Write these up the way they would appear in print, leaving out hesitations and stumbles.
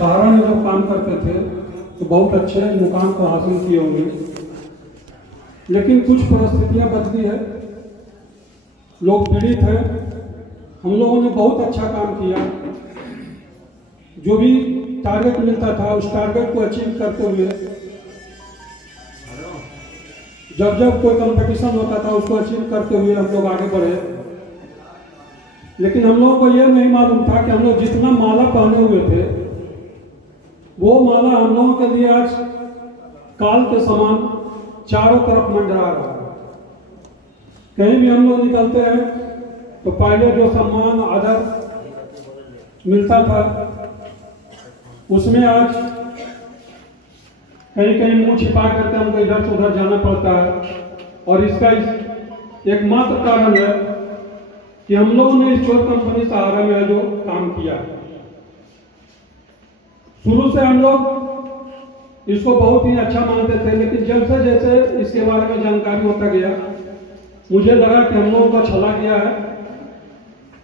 सहारा में जब काम करते थे तो बहुत अच्छे मुकाम को हासिल किए होंगे, लेकिन कुछ परिस्थितियां बदली है, लोग पीड़ित हैं। हम लोगों ने बहुत अच्छा काम किया, जो भी टारगेट मिलता था उस टारगेट को अचीव करते हुए जब जब कोई कंपटीशन होता था उसको अचीव करते हुए हम लोग आगे बढ़े। लेकिन हम लोगों को यह नहीं मालूम था कि हम लोग जितना माला पहने हुए थे वो माला हम लोगों के लिए आज काल के समान चारों तरफ मंडरा रहा है। कहीं भी हम लोग निकलते हैं तो पहले जो सम्मान आदर मिलता था उसमें आज कहीं कहीं मुंह छिपा करके हमको इधर से उधर जाना पड़ता है। और इसका एकमात्र कारण है कि हम लोगों ने इस चोर कंपनी सहारा में जो काम किया है, शुरू से हम लोग इसको बहुत ही अच्छा मानते थे, लेकिन जब से जैसे इसके बारे में जानकारी होता गया मुझे लगा कि हम लोगों का छला गया है।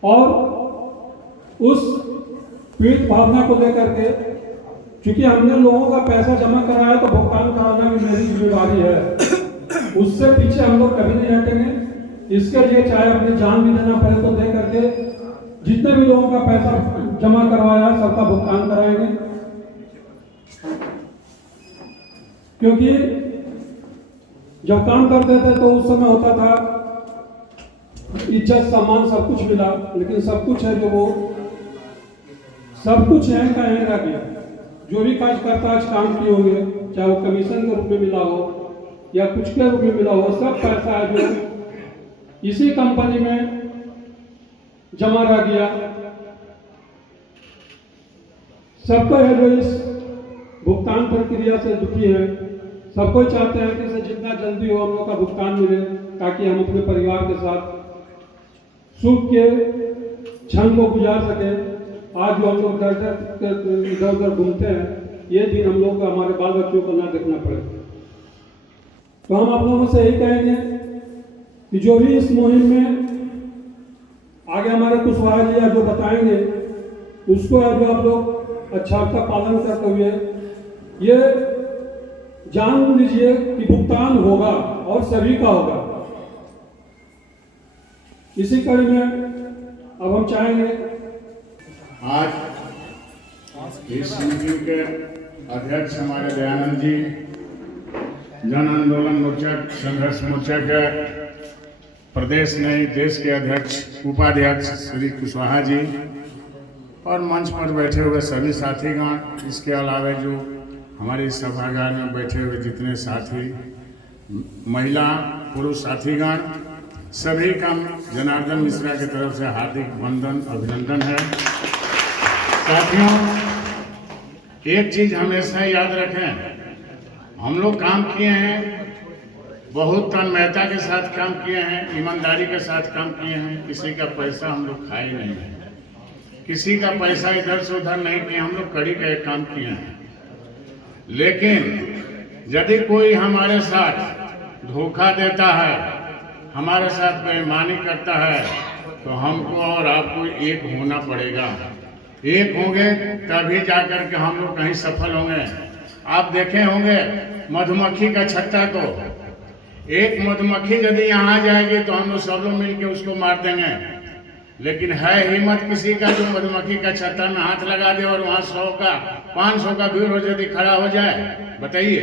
और उस पीड़ित भावना को लेकर के, क्योंकि हमने लोगों का पैसा जमा कराया तो भुगतान कराना भी मेरी जिम्मेदारी है, उससे पीछे हम लोग कभी नहीं हटेंगे। इसके लिए चाहे अपनी जान भी देना पड़े तो दे करके जितने भी लोगों का पैसा जमा करवाया सबका भुगतान कराएंगे। क्योंकि जब काम करते थे तो उस समय होता था इज्जत सम्मान सब कुछ मिला, लेकिन सब कुछ है जो वो सब कुछ है का है रह गया। जो भी कार्यकर्ता आज काम किए होंगे, चाहे वो कमीशन के रूप में मिला हो या कुछ के रूप में मिला हो, सब पैसा है जो इसी कंपनी में जमा रह गया। सबको है जो इस भुगतान प्रक्रिया से दुखी है, सबको चाहते हैं कि इसे जितना जल्दी हो हम लोग का भुगतान मिले, ताकि हम अपने परिवार के साथ सुख के क्षण को गुजार सके। आज जो हम लोग इधर उधर घूमते हैं, ये दिन हम लोग को हमारे बाल बच्चों को ना देखना पड़े। तो हम आप लोगों से यही कहेंगे कि जो भी इस मुहिम में आगे हमारे कुशवाहा जी जो बताएंगे उसको जो आप लोग अच्छा का पालन करते हुए ये जान लीजिए कि भुगतान होगा और सभी का होगा। इसी कड़ी में अब हम चाहेंगे आज इस मीटिंग के अध्यक्ष हमारे दयानंद जी, जन आंदोलन मोर्चा संघर्ष मोर्चा के प्रदेश नहीं देश के अध्यक्ष उपाध्यक्ष श्री कुशवाहा जी और मंच पर बैठे हुए सभी साथीगण, इसके अलावा जो हमारे सभागार में बैठे हुए जितने साथी महिला पुरुष साथीगण, सभी का जनार्दन मिश्रा की तरफ से हार्दिक वंदन अभिनंदन है। साथियों, एक चीज हमेशा याद रखें, हम लोग काम किए हैं, बहुत तन्मयता के साथ काम किए हैं, ईमानदारी के साथ काम किए हैं। किसी का पैसा हम लोग खाए नहीं है, किसी का पैसा इधर से उधर नहीं किए, हम लोग कड़ी का एक काम किए हैं। लेकिन यदि कोई हमारे साथ धोखा देता है, हमारे साथ बेईमानी करता है, तो हमको और आपको एक होना पड़ेगा। एक होंगे तभी जाकर के हम लोग कहीं सफल होंगे। आप देखे होंगे मधुमक्खी का छत्ता को, एक मधुमक्खी यदि यहाँ आ जाएगी तो हम लोग सब लोग मिलके उसको मार देंगे, लेकिन है हिम्मत किसी का जो मधुमक्खी का छत्ता में हाथ लगा दे और वहाँ 100 का 500 का भीड़ हो यदि खड़ा हो जाए? बताइए,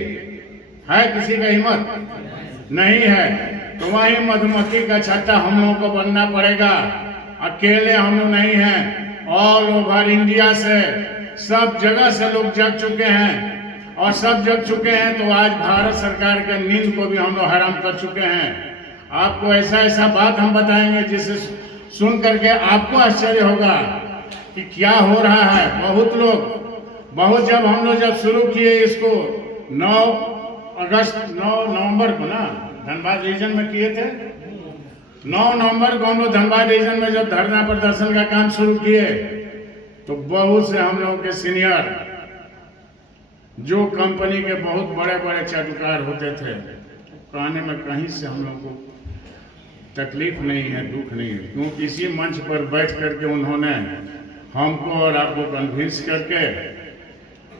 है किसी का हिम्मत? नहीं है। तो वही मधुमक्खी का छत्ता हम लोगों को बनना पड़ेगा। अकेले हम लोग नहीं हैं, ऑल ओवर इंडिया से सब जगह से लोग जग चुके हैं और सब जग चुके हैं, तो आज भारत सरकार के नींद को भी हम लोग हराम कर चुके हैं। आपको ऐसा ऐसा बात हम बताएंगे जिसे सुन करके आपको आश्चर्य होगा कि क्या हो रहा है। बहुत जब हम लोग जब शुरू किए इसको 9 नवंबर को ना धनबाद रीजन में किए थे, 9 नवंबर को हम लोग धनबाद रीजन में जब धरना प्रदर्शन का काम शुरू किए तो बहुत से हम लोगों के सीनियर जो कंपनी के बहुत बड़े बड़े चाटुकार होते थे, कहने में कहीं से हम लोग को तकलीफ नहीं है, दुख नहीं है, क्योंकि इसी मंच पर बैठ करके उन्होंने हमको और आपको कन्विंस करके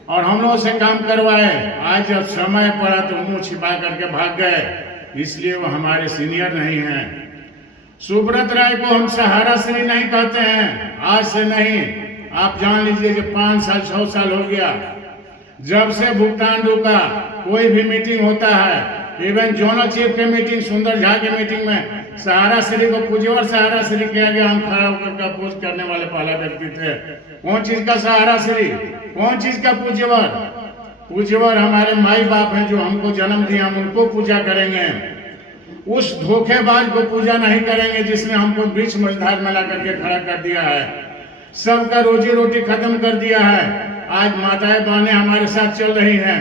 और हम लोगों से काम करवाए। आज जब समय पड़ा तो मुंह छिपा करके भाग गए, इसलिए वो हमारे सीनियर नहीं हैं। सुब्रत राय को हम सहारा श्री नहीं कहते हैं, आज से नहीं, आप जान लीजिए कि 5 साल 6 साल हो गया जब से भुगतान रुका। कोई भी मीटिंग होता है, इवन जोनल चीफ के मीटिंग, सुंदर झा के मीटिंग में सहारा श्री को पूज्यवर सहारा श्री किया गया। हम खड़ा होकर का पोस्ट करने वाले पहला व्यक्ति थे। कौन चीज का सहारा श्री, कौन चीज का पूज्यवर? पूज्यवर हमारे माई बाप हैं जो हमको जन्म दिया, हम उनको पूजा करेंगे। उस धोखेबाज को पूजा नहीं करेंगे जिसने हमको बीच मझधार में ला करके खड़ा कर दिया है, सबका रोजी रोटी खत्म कर दिया है। आज माताएं बहनें हमारे साथ चल रही हैं,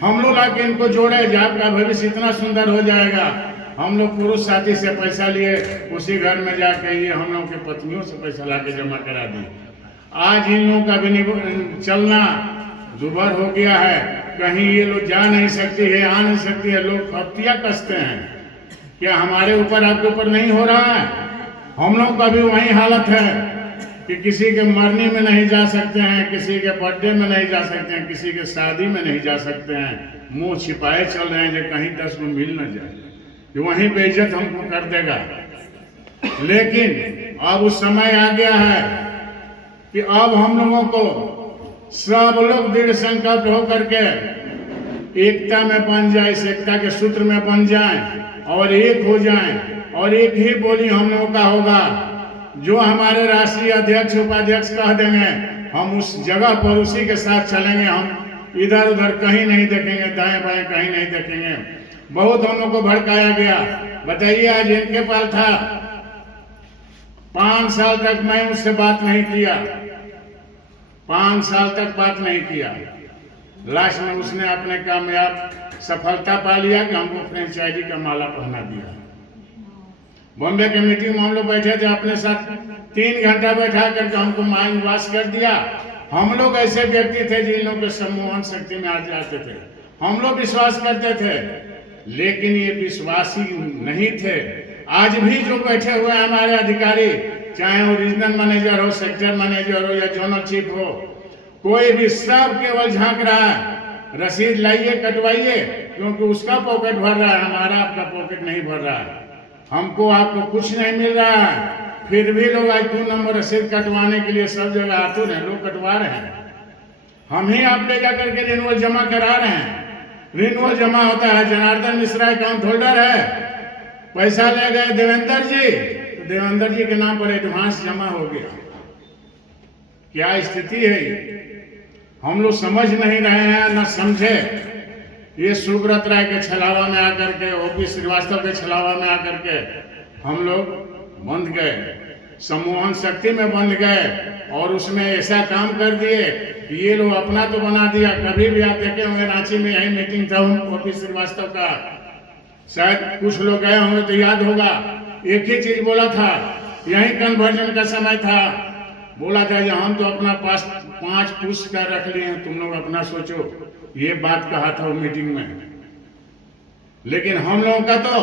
हम लोग आके इनको जोड़े, जो आपका भविष्य इतना सुंदर हो जाएगा। हम लोग पुरुष साथी से पैसा लिए, उसी घर में जाके ये हम लोग के पत्नियों से पैसा ला के जमा करा दी। आज इन लोगों का भी चलना दुभर हो गया है, कहीं ये लोग जा नहीं सकती है, आ नहीं सकती है, लोग खपतियाँ कसते हैं। क्या हमारे ऊपर आपके ऊपर नहीं हो रहा है? हम लोग का भी वही हालत है कि किसी के मरने में नहीं जा सकते हैं, किसी के बर्थडे में नहीं जा सकते हैं, किसी के शादी में नहीं जा सकते हैं। मुंह छिपाए चल रहे हैं जो कहीं 10 को मिल न जाए, कि वहीं बेइज्जत हमको कर देगा। लेकिन अब उस समय आ गया है कि अब हम लोगों को सब लोग दृढ़ संकल्प हो करके एकता में बन जाए, इस एकता के सूत्र में बन जाए और एक हो जाए, और एक ही बोली हम लोगों का होगा। जो हमारे राष्ट्रीय अध्यक्ष उपाध्यक्ष कह देंगे, हम उस जगह पर उसी के साथ चलेंगे। हम इधर उधर कहीं नहीं देखेंगे, दाएं बाएं कहीं नहीं देखेंगे। बहुत हम लोग को भड़काया गया। बताइए, आज इनके पास था 5 साल तक मैं उससे बात नहीं किया, 5 साल तक बात नहीं किया। लास्ट में उसने अपने कामयाब सफलता पा लिया कि हमको फ्रेंचाइजी का माला पहना दिया। बॉम्बे के मीटिंग में हम लोग बैठे थे, अपने साथ 3 घंटा बैठा करके हमको माइंड वॉश कर दिया। हम लोग ऐसे व्यक्ति थे जिन लोगों के सम्मोहन शक्ति में आ जाते थे, हम लोग विश्वास करते थे, लेकिन ये विश्वासी नहीं थे। आज भी जो बैठे हुए हैं हमारे अधिकारी, चाहे वो रीजनल मैनेजर हो, सेक्टर मैनेजर हो या जोनल चीफ हो, कोई भी, सब केवल झांक रहा है, रसीद लाइए कटवाइए, क्योंकि उसका पॉकेट भर रहा है, हमारा आपका पॉकेट नहीं भर रहा है। हमको आपको कुछ नहीं मिल रहा है, फिर भी लोग आज 2 नंबर रसीद कटवाने के लिए सब जगह आतुर हैं, लोग कटवा रहे हैं। हम ही आप ले जाकर के रिन्यूअल जमा करा रहे हैं। रिन्यूअल जमा होता है, जनार्दन मिश्रा अकाउंट होल्डर है, पैसा ले गए देवेंद्र जी, तो देवेंद्र जी के नाम पर एडवांस जमा हो गया। क्या स्थिति है ये? हम लोग समझ नहीं रहे हैं, न समझे। ये सुब्रत राय के छलावा में आकर के, ओपी श्रीवास्तव के छलावा में आकर के हम लोग बंध गए, सम्मोहन शक्ति में बंध गए, और उसमें ऐसा काम कर दिए कि ये लोग अपना तो बना दिया। कभी भी आप देखे होंगे, रांची में यही मीटिंग था ओपी श्रीवास्तव का, शायद कुछ लोग गए होंगे तो याद होगा। एक ही चीज बोला था, यही कन्वर्जन का समय था, बोला था कि हम तो अपना पास 5 पुष्प का रख लिए हैं, तुम लोग अपना सोचो। ये बात कहा था वो मीटिंग में। लेकिन हम लोगों का तो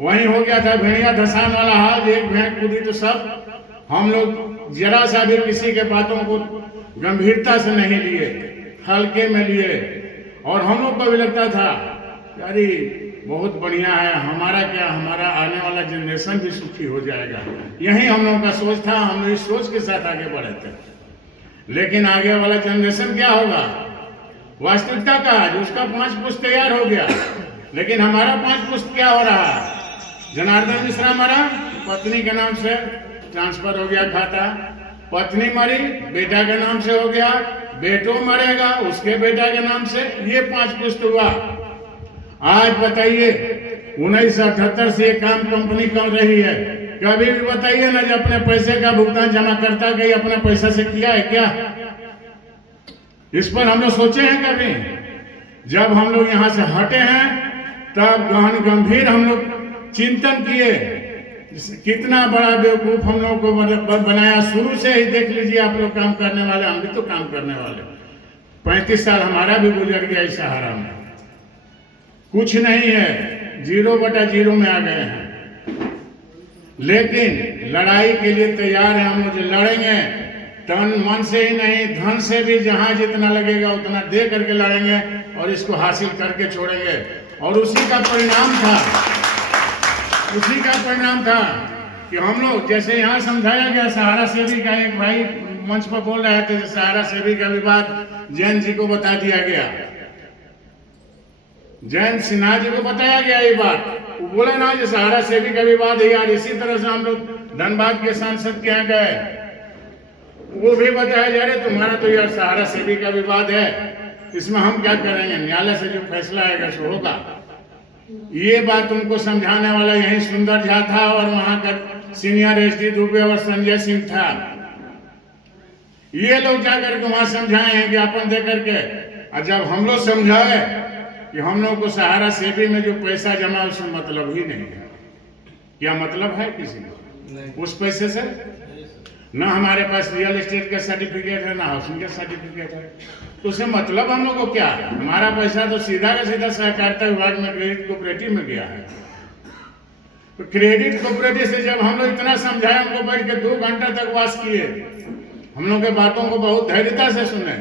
वही हो गया था, भेड़िया धसान वाला हाल, एक भेड़ कूदी तो सब। हम लोग जरा सा भी किसी के बातों को गंभीरता से नहीं लिए, हल्के में लिए, और हम लोग को भी लगता था अरे बहुत बढ़िया है, हमारा क्या, हमारा आने वाला जनरेशन भी सुखी हो जाएगा। यही हम लोगों का सोच था, हम लोग इस सोच के साथ आगे बढ़े थे। लेकिन आगे वाला जनरेशन क्या होगा, वास्तविकता का, जो उसका 5 पुष्प तैयार हो गया, लेकिन हमारा 5 पुष्प क्या हो रहा है? जनार्दन मिश्रा मरा, पत्नी के नाम से ट्रांसफर हो गया खाता, पत्नी मरी, बेटा के नाम से हो गया, बेटो मरेगा उसके बेटा के नाम से, ये 5 पुष्प हुआ। आज बताइए 1978 से ये काम कंपनी कर रही है, कभी भी बताइए ना जब अपने पैसे का भुगतान जमा करता गई अपने पैसे से किया है क्या? इस पर हम लोग सोचे हैं कभी? जब हम लोग यहाँ से हटे हैं तब गहन गंभीर हम लोग चिंतन किए, कितना बड़ा बेवकूफ हम लोग को बनाया। शुरू से ही देख लीजिए आप लोग, काम करने वाले, हम भी तो काम करने वाले। 35 साल हमारा भी गुजर गया इस सहारा में, कुछ नहीं है, 0/0 में आ गए हैं। लेकिन लड़ाई के लिए तैयार हैं हम लोग, जो लड़ेंगे तन मन से ही नहीं, धन से भी जहां जितना लगेगा उतना दे करके लड़ेंगे और इसको हासिल करके छोड़ेंगे। और उसी का परिणाम था कि हम लोग, जैसे यहाँ समझाया गया, सहारा सेवी का एक भाई मंच पर बोल रहे थे, सहारा सेवी का विवाद जैन जी को बता दिया गया, जैन सिन्हा जी को बताया गया ये बात। वो बोले ना जो सहारा सेवी का विवाद है यार, इसी तरह से हम लोग धनबाद के सांसद के यहाँ गए, वो भी बताया जा रहा है तुम्हारा तो यार सहारा सेवी का विवाद है, इसमें हम क्या करेंगे, न्यायालय से जो फैसला आएगा सो होगा। ये बात उनको समझाने वाला यही सुंदर झा था और वहां का सीनियर एसडी दुबे और संजय सिंह था। ये लोग जाकर के वहां समझाए हैं ज्ञापन दे करके। और जब हम लोग समझाए कि हम लोग को सहारा सेवी में जो पैसा जमा उसमें मतलब ही नहीं है, क्या मतलब है किसी को उस पैसे से? ना हमारे पास रियल एस्टेट का सर्टिफिकेट है, ना हाउसिंग का सर्टिफिकेट है, तो उससे मतलब हम लोग को क्या है? हमारा पैसा तो सीधा का सीधा सहकारिता विभाग में क्रेडिट कोऑपरेटिव में गया है। तो क्रेडिट कोऑपरेटिव से जब हम लोग इतना समझाए, हमको बैठ के 2 घंटा तक वास किए, हम लोग के बातों को बहुत धैर्यता से सुने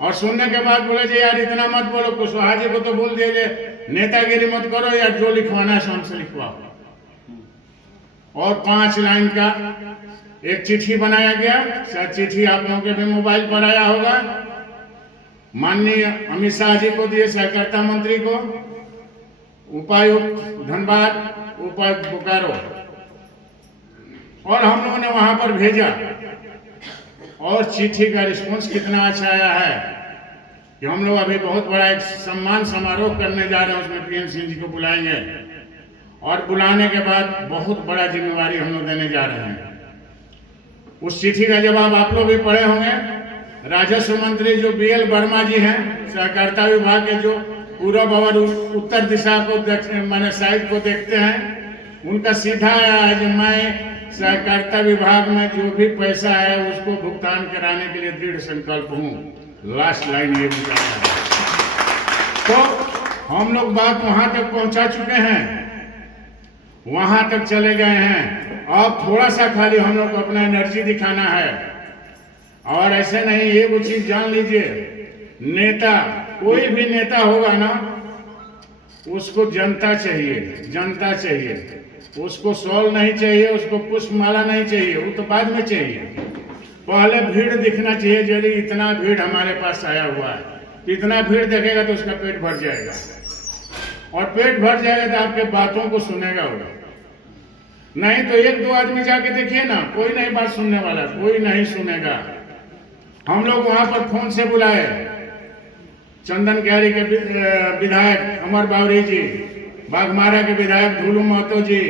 और सुनने के बाद बोले जी यार इतना मत बोलो, कुशवाहा जी को तो बोल दिए नेतागिरी मत करो यार, जो लिखवाना है हमसे लिखवाओ। और 5 लाइन का एक चिट्ठी बनाया गया, शायद चिट्ठी आप लोगों के भी मोबाइल पर आया होगा, माननीय अमित शाह जी को दिए, सहकारिता मंत्री को, उपायुक्त धनबाद, उपायुक्त बोकारो, और हम लोगों ने वहां पर भेजा। और चिट्ठी का रिस्पॉन्स कितना अच्छा आया है कि हम लोग अभी बहुत बड़ा एक सम्मान समारोह करने जा रहे हैं, उसमें पीएम सिंह जी को बुलाएंगे और बुलाने के बाद बहुत बड़ा जिम्मेवारी हम लोग देने जा रहे हैं। उस चिट्ठी का जवाब आप लोग भी पढ़े होंगे। राजस्व मंत्री जो BL वर्मा जी हैं, सहकारिता विभाग के जो पूर्व और उत्तर दिशा को माने साइड को देखते हैं, उनका सीधा आया है कि मैं सहकारिता विभाग में जो भी पैसा है उसको भुगतान कराने के लिए दृढ़ संकल्प हूँ। लास्ट लाइन ये बताया है। तो हम लोग बात वहां तक पहुंचा चुके हैं, वहां तक चले गए हैं। अब थोड़ा सा खाली हम लोग को अपना एनर्जी दिखाना है। और ऐसे नहीं, ये वो चीज जान लीजिए, नेता, कोई भी नेता होगा ना, उसको जनता चाहिए, जनता चाहिए, उसको शॉल नहीं चाहिए, उसको पुष्पमाला नहीं चाहिए, वो तो बाद में चाहिए। पहले भीड़ दिखना चाहिए। यदि इतना भीड़ हमारे पास आया हुआ है, इतना भीड़ देखेगा तो उसका पेट भर जाएगा, और पेट भर जाएगा तो आपके बातों को सुनेगा होगा। नहीं तो 1-2 आदमी जाके देखिए ना, कोई नहीं बात सुनने वाला, कोई नहीं सुनेगा। हम लोग वहां पर फोन से बुलाए चंदन क्यारी के विधायक अमर बावरी जी, बाघमारा के विधायक धूलू महतो जी,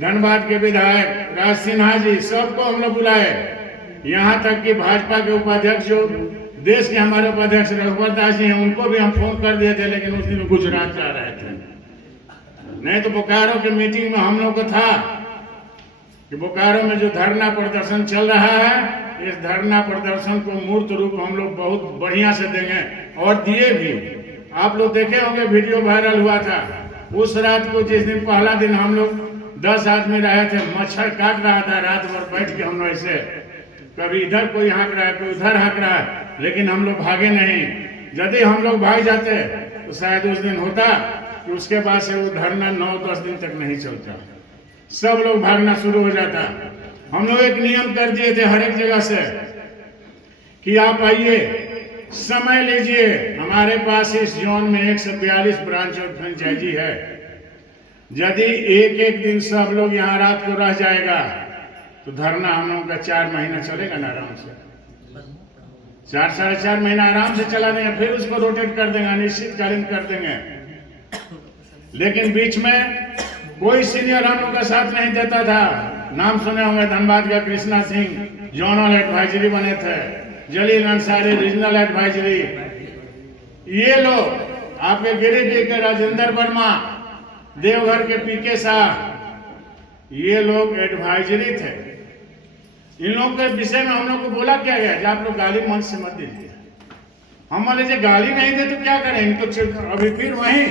धनबाद के विधायक राज सिन्हा जी, सबको हम लोग बुलाए। यहाँ तक कि भाजपा के उपाध्यक्ष जो देश के हमारे उपाध्यक्ष रघुवर दास जी हैं, उनको भी हम फोन कर दिए थे, लेकिन उस दिन गुजरात जा रहे थे। नहीं तो बोकारो के मीटिंग में हम लोग को था कि बोकारो में जो धरना प्रदर्शन चल रहा है, इस धरना प्रदर्शन को मूर्त रूप हम लोग बहुत बढ़िया से देंगे, और दिए भी। आप लोग देखे होंगे, वीडियो वायरल हुआ था। उस रात को, जिस दिन पहला दिन हम लोग 10 आदमी रहे थे, मच्छर काट रहा था, रात भर बैठ के हम लोग ऐसे, कभी इधर कोई हाँक रहा है, कोई उधर हाँक रहा है, लेकिन हम लोग भागे नहीं। यदि हम लोग भाग जाते तो शायद उस दिन होता कि उसके बाद से वो धरना 9-10 दिन तक नहीं चलता, सब लोग भागना शुरू हो जाता। हम लोग एक नियम कर दिए थे हर एक जगह से कि आप आइए, समय लीजिए। हमारे पास इस जोन में 142 ब्रांच और फ्रेंचाइजी है। यदि एक दिन सब लोग यहाँ रात को रह जाएगा तो धरना हम लोगों का 4 महीना चलेगा ना, आराम से 4-4.5 महीना आराम से चला देंगे, फिर उसको रोटेट कर देंगे, अनिश्चितकालीन कर देंगे। लेकिन बीच में कोई सीनियर हम लोग का साथ नहीं देता था। नाम सुने होंगे, धनबाद का कृष्णा सिंह जोनल एडवाइजरी बने थे, जलील अंसारी रीजनल एडवाइजरी, ये लोग आपके गिरिडीह के राजेंद्र वर्मा, देवघर के PK शाह, ये लोग एडवाइजरी थे। इन लोगों के विषय में हम लोग को बोला क्या गया कि आप लोग गाली मंच से मत दीजिए। हम मान लीजिए गाली नहीं दे तो क्या करें, इनको अभी फिर वहीं